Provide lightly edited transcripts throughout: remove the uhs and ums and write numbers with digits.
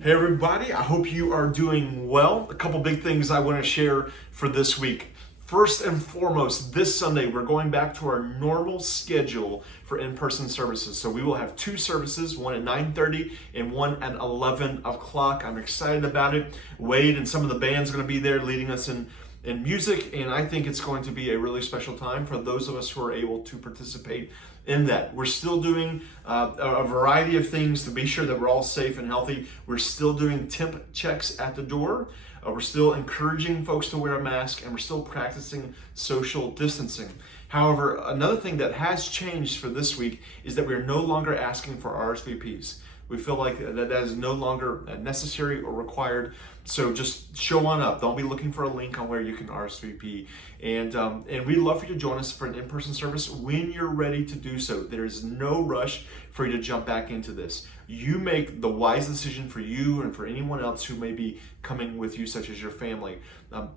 Hey everybody, I hope you are doing well. A couple big things I want to share for this week. First and foremost, this Sunday we're going back to our normal schedule for in-person services. So we will have two services, one at 9:30 and one at 11 o'clock. I'm excited about it. Wade and some of the band's going to be there leading us in music, and I think it's going to be a really special time for those of us who are able to participate in that. We're still doing a variety of things to be sure that we're all safe and healthy. We're still doing temp checks at the door. We're still encouraging folks to wear a mask, and we're still practicing social distancing. However, another thing that has changed for this week is that we're no longer asking for RSVPs. We feel like that is no longer necessary or required. So just show on up. Don't be looking for a link on where you can RSVP. And we'd love for you to join us for an in-person service when you're ready to do so. There is no rush for you to jump back into this. You make the wise decision for you and for anyone else who may be coming with you, such as your family.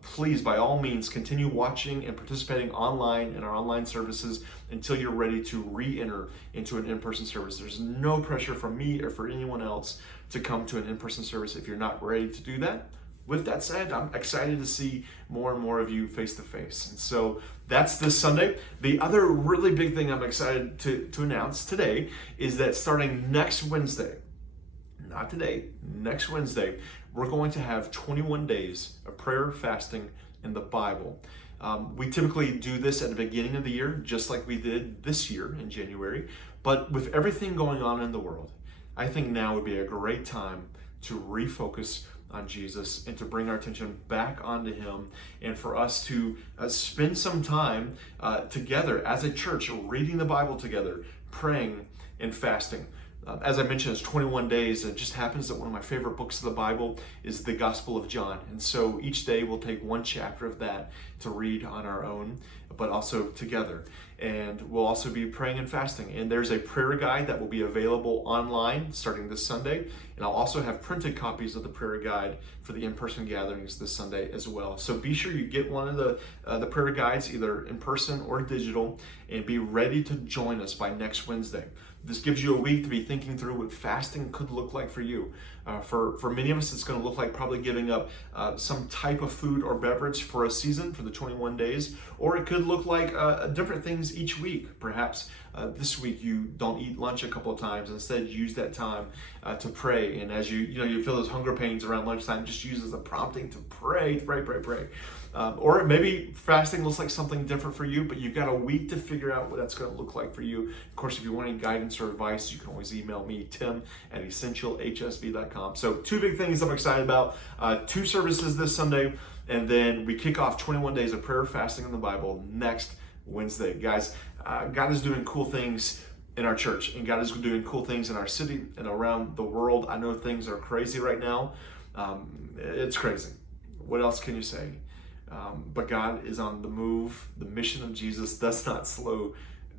Please, by all means, continue watching and participating online in our online services until you're ready to re-enter into an in-person service. There's no pressure from me or for anyone else to come to an in-person service if you're not ready to do that. With that said, I'm excited to see more and more of you face to face. And so that's this Sunday. The other really big thing I'm excited to announce today is that starting next Wednesday, not today, next Wednesday, we're going to have 21 days of prayer, fasting, in the Bible. We typically do this at the beginning of the year, just like we did this year in January. But with everything going on in the world, I think now would be a great time to refocus on Jesus and to bring our attention back onto Him, and for us to spend some time together as a church, reading the Bible together, praying and fasting. As I mentioned, it's 21 days. It just happens that one of my favorite books of the Bible is the Gospel of John. And so each day we'll take one chapter of that to read on our own, but also together. And we'll also be praying and fasting. And there's a prayer guide that will be available online starting this Sunday. And I'll also have printed copies of the prayer guide for the in-person gatherings this Sunday as well. So be sure you get one of the prayer guides, either in person or digital, and be ready to join us by next Wednesday. This gives you a week to be thinking through what fasting could look like for you. For many of us, it's going to look like probably giving up some type of food or beverage for a season, for the 21 days, or it could look like different things each week. Perhaps this week you don't eat lunch a couple of times. Instead, use that time to pray. And as you feel those hunger pains around lunchtime, just use it as a prompting to pray, pray. Or maybe fasting looks like something different for you, but you've got a week to figure out what that's going to look like for you. Of course, if you want any guidance or advice, you can always email me, tim@essentialhsv.com. So two big things I'm excited about. Two services this Sunday, and then we kick off 21 days of prayer, fasting in the Bible next Wednesday. Guys, God is doing cool things in our church, and God is doing cool things in our city and around the world. I know things are crazy right now. It's crazy. What else can you say? But God is on the move. The mission of Jesus does not slow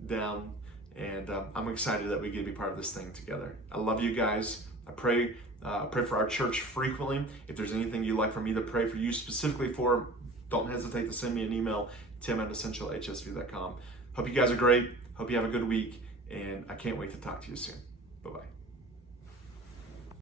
down. And I'm excited that we get to be part of this thing together. I love you guys. I pray for our church frequently. If there's anything you'd like for me to pray for you specifically for, don't hesitate to send me an email, tim@essentialhsv.com. Hope you guys are great. Hope you have a good week. And I can't wait to talk to you soon. Bye-bye.